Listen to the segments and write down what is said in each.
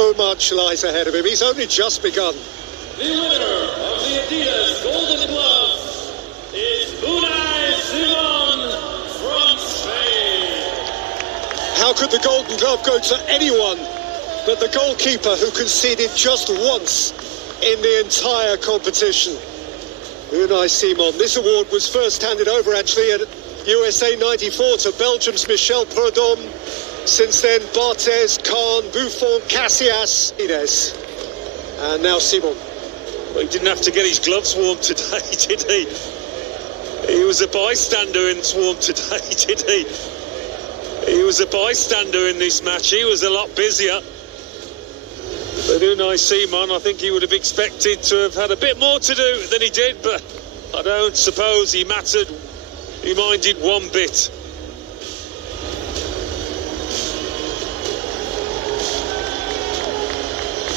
So much lies ahead of him. He's only just begun. The winner of the Adidas Golden Glove is Unai Simon from Spain. How could the Golden Glove go to anyone but the goalkeeper who conceded just once in the entire competition? Unai Simon. This award was first handed over actually at USA 94 to Belgium's Michel Prudhomme. Since then, Barthez, Kahn, Buffon, Casillas, Inez, and now Simon. Well, he didn't have to get his gloves warm today, did he? He was a bystander in swarm today, did he? He was a bystander in this match. He was a lot busier. But Unai Simon, I think he would have expected to have had a bit more to do than he did, but I don't suppose he mattered. He minded one bit.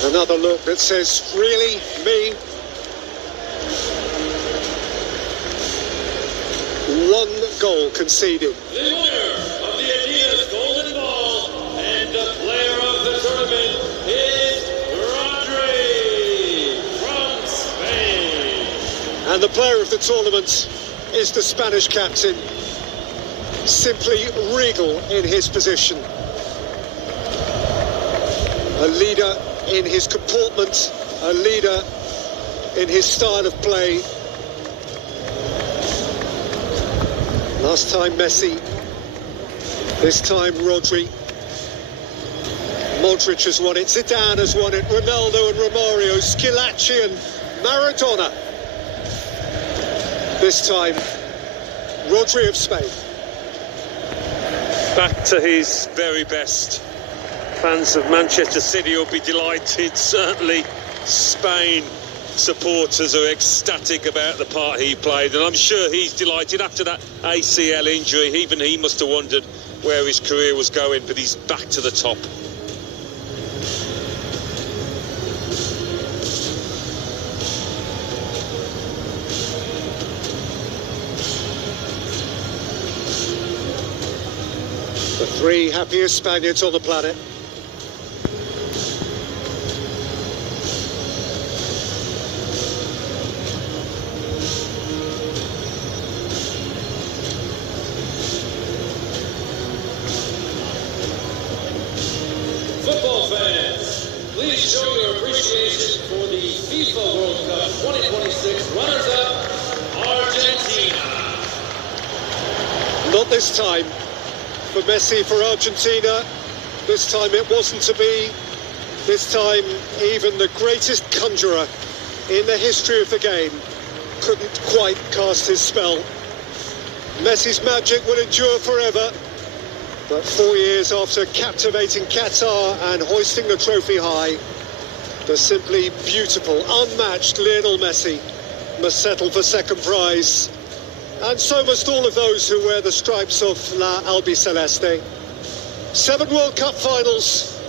Another look that says, really, me? One goal conceded. The winner of the Adidas Golden Ball and the player of the tournament is Rodri from Spain. And the player of the tournament is the Spanish captain, simply regal in his position. A leader in his comportment, a leader in his style of play. Last time Messi, this time Rodri. Modric has won it, Zidane has won it, Ronaldo and Romario, Schillaci and Maradona. This time, Rodri of Spain. Back to his very best. Fans of Manchester City will be delighted. Certainly Spain supporters are ecstatic about the part he played, and I'm sure he's delighted after that ACL injury. Even he must have wondered where his career was going, but he's back to the top. The three happiest Spaniards on the planet. Football fans, please show your appreciation for the FIFA World Cup 2026 runners-up, Argentina. Not this time. For Messi, for Argentina, this time it wasn't to be. This time, even the greatest conjurer in the history of the game couldn't quite cast his spell. Messi's magic will endure forever, but 4 years after captivating Qatar and hoisting the trophy high, the simply beautiful, unmatched Lionel Messi must settle for second prize. And so must all of those who wear the stripes of La Albiceleste. 7 World Cup finals,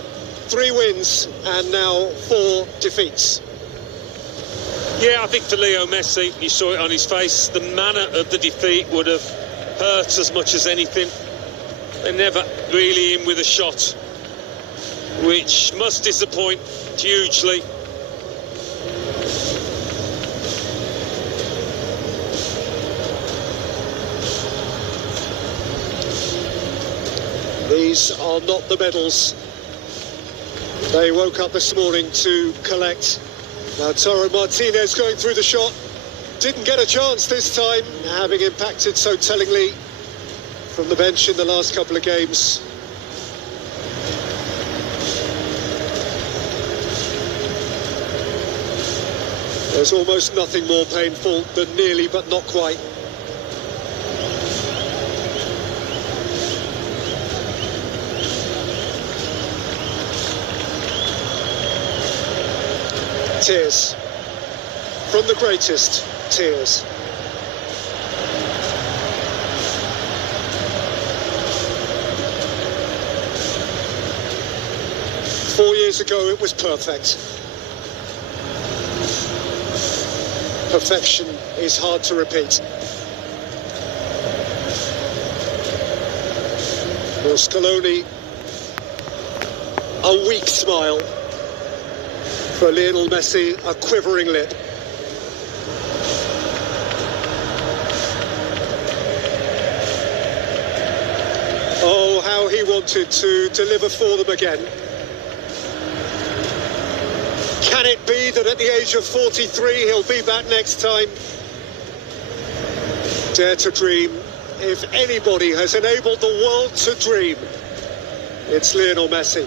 3 wins, and now 4 defeats. Yeah, I think for Leo Messi, you saw it on his face, the manner of the defeat would have hurt as much as anything. They're never really in with a shot, which must disappoint hugely. These are not the medals they woke up this morning to collect. Now Toro Martinez going through the shot, didn't get a chance this time, having impacted so tellingly from the bench in the last couple of games. There's almost nothing more painful than nearly but not quite. Tears. From the greatest, tears. Four years ago it was perfect. Perfection is hard to repeat. For Scaloni, a weak smile. For Lionel Messi, a quivering lip. Oh, how he wanted to deliver for them again. Can it be that at the age of 43 he'll be back next time? Dare to dream. If anybody has enabled the world to dream, it's Lionel Messi.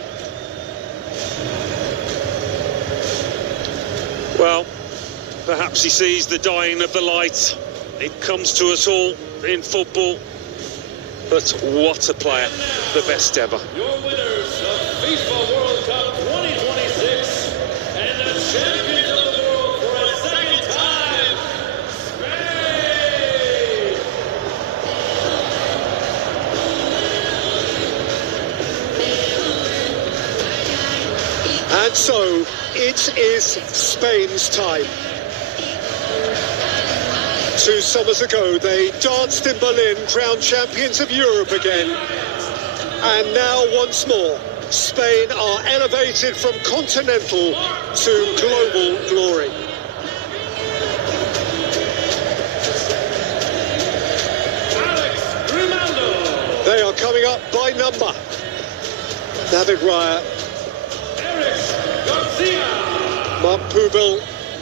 Well, perhaps he sees the dying of the light. It comes to us all in football. But what a player, the best ever. Your winners of FIFA World Cup 2026 and the champions of the world for a second time, Spain! And so, it is Spain's time. 2 summers ago, they danced in Berlin, crowned champions of Europe again. And now, once more, Spain are elevated from continental to global glory. They are coming up by number. David Raya, Mark Poubel,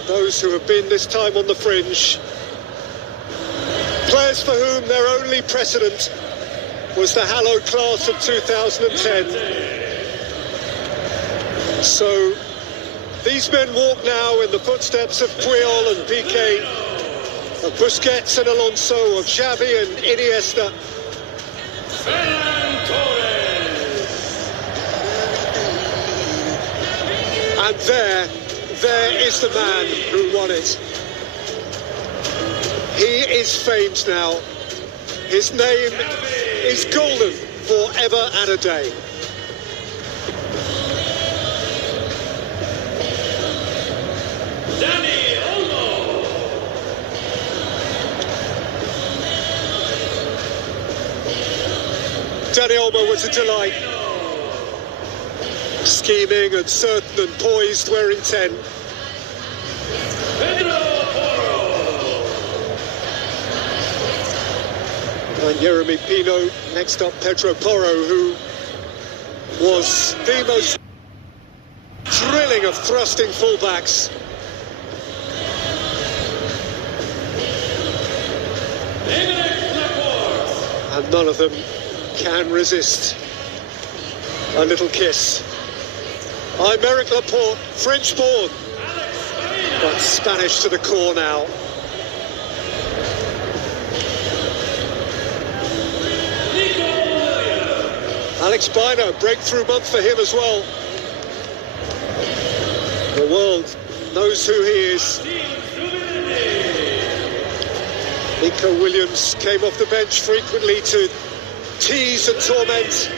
those who have been this time on the fringe. Players for whom their only precedent was the hallowed class of 2010. So these men walk now in the footsteps of Puyol and Piqué, of Busquets and Alonso, of Xavi and Iniesta. And there is the man who won it. He is famed now. His name is golden forever and a day. Dani Olmo. Dani Olmo was a delight. Scheming and certain and poised where intent. And Jeremy Pino, next up Pedro Porro, who was the most thrilling of thrusting fullbacks. And none of them can resist a little kiss. I'm Eric Laporte, French-born, but Spanish to the core now. Alex Biner, breakthrough month for him as well. The world knows who he is. Nico Williams came off the bench frequently to tease and torment.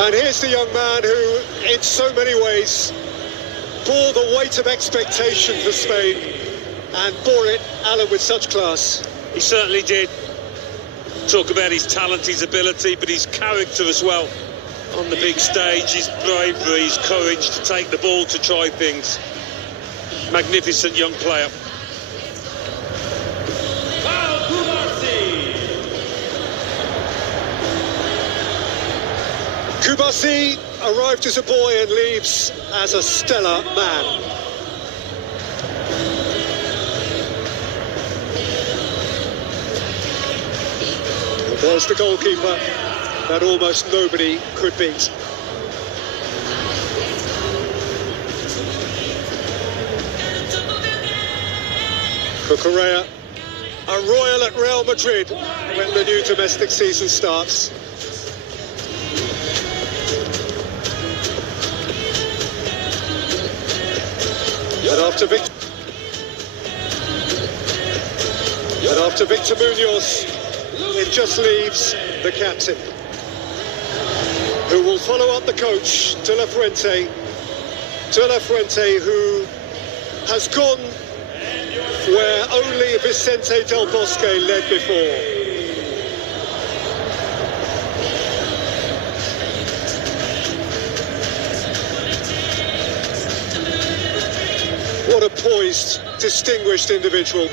And here's the young man who, in so many ways, bore the weight of expectation for Spain and bore it, Alan, with such class. He certainly did. Talk about his talent, his ability, but his character as well. On the big stage, his bravery, his courage to take the ball, to try things. Magnificent young player. Kubasi arrived as a boy and leaves as a stellar man. And there's the goalkeeper that almost nobody could beat. Cucurella, a royal at Real Madrid when the new domestic season starts. And after Victor Munoz, it just leaves the captain, who will follow up the coach, De La Fuente, who has gone where only Vicente Del Bosque led before. poised, distinguished individual.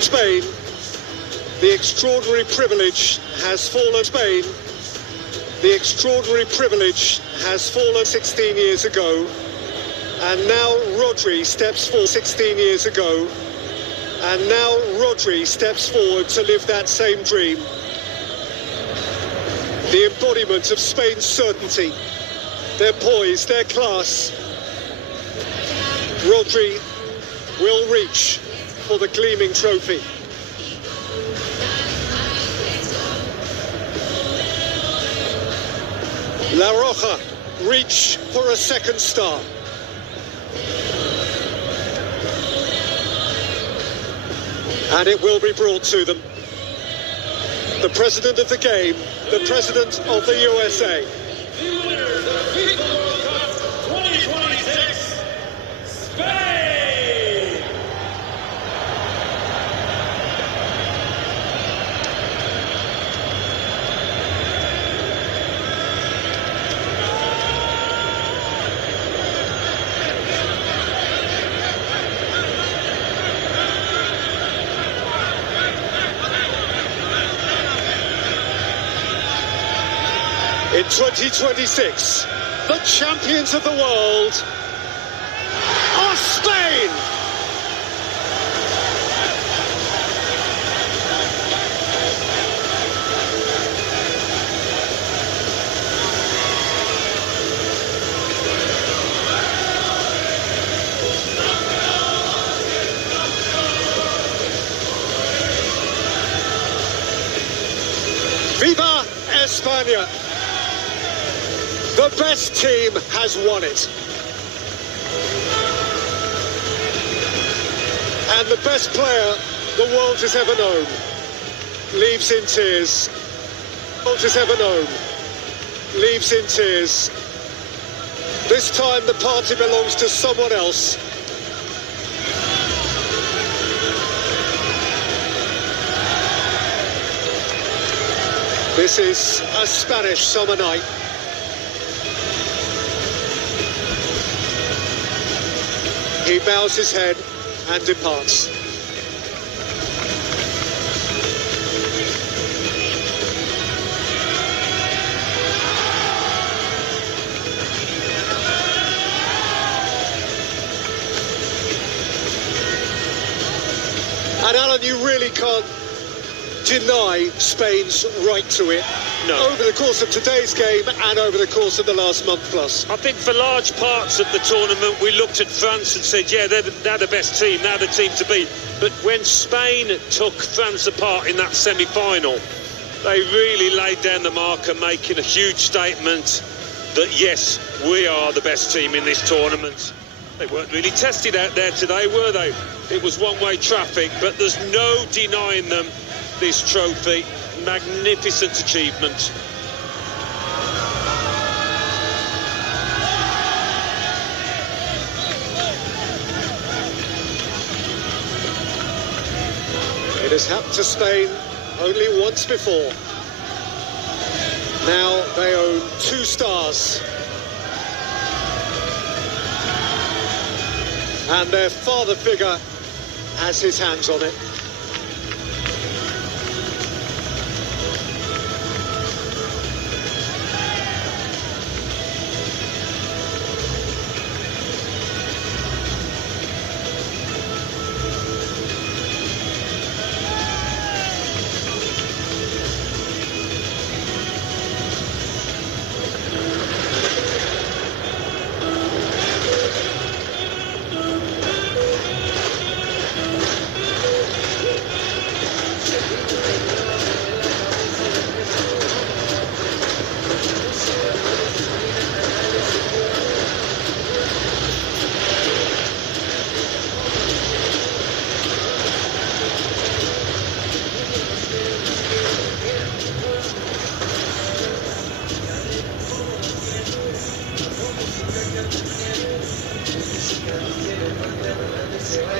Spain, the extraordinary privilege has fallen. Spain, the extraordinary privilege has fallen 16 years ago, and now Rodri steps forward 16 years ago, and now Rodri steps forward to live that same dream. The embodiment of Spain's certainty, their poise, their class. Rodri will reach for the gleaming trophy. La Roja reach for a second star. And it will be brought to them. The president of the game, the president of the USA. The winners of the FIFA World Cup 2026, Spain! In 2026, the champions of the world are Spain! Viva España! The best team has won it. And the best player the world has ever known leaves in tears. The world has ever known leaves in tears. This time the party belongs to someone else. This is a Spanish summer night. He bows his head and departs. And Alan, you really can't deny Spain's right to it. No. Over the course of today's game and over the course of the last month plus. I think for large parts of the tournament we looked at France and said, yeah, they're the best team, they're the team to beat. But when Spain took France apart in that semi-final, they really laid down the marker, making a huge statement that, yes, we are the best team in this tournament. They weren't really tested out there today, were they? It was one-way traffic, but there's no denying them this trophy. Magnificent achievement. It has happened to Spain only once before. Now they own 2 stars. And their father figure has his hands on it.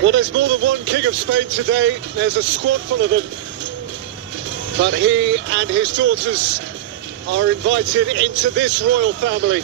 Well, there's more than one King of Spain today. There's a squad full of them. But he and his daughters are invited into this royal family.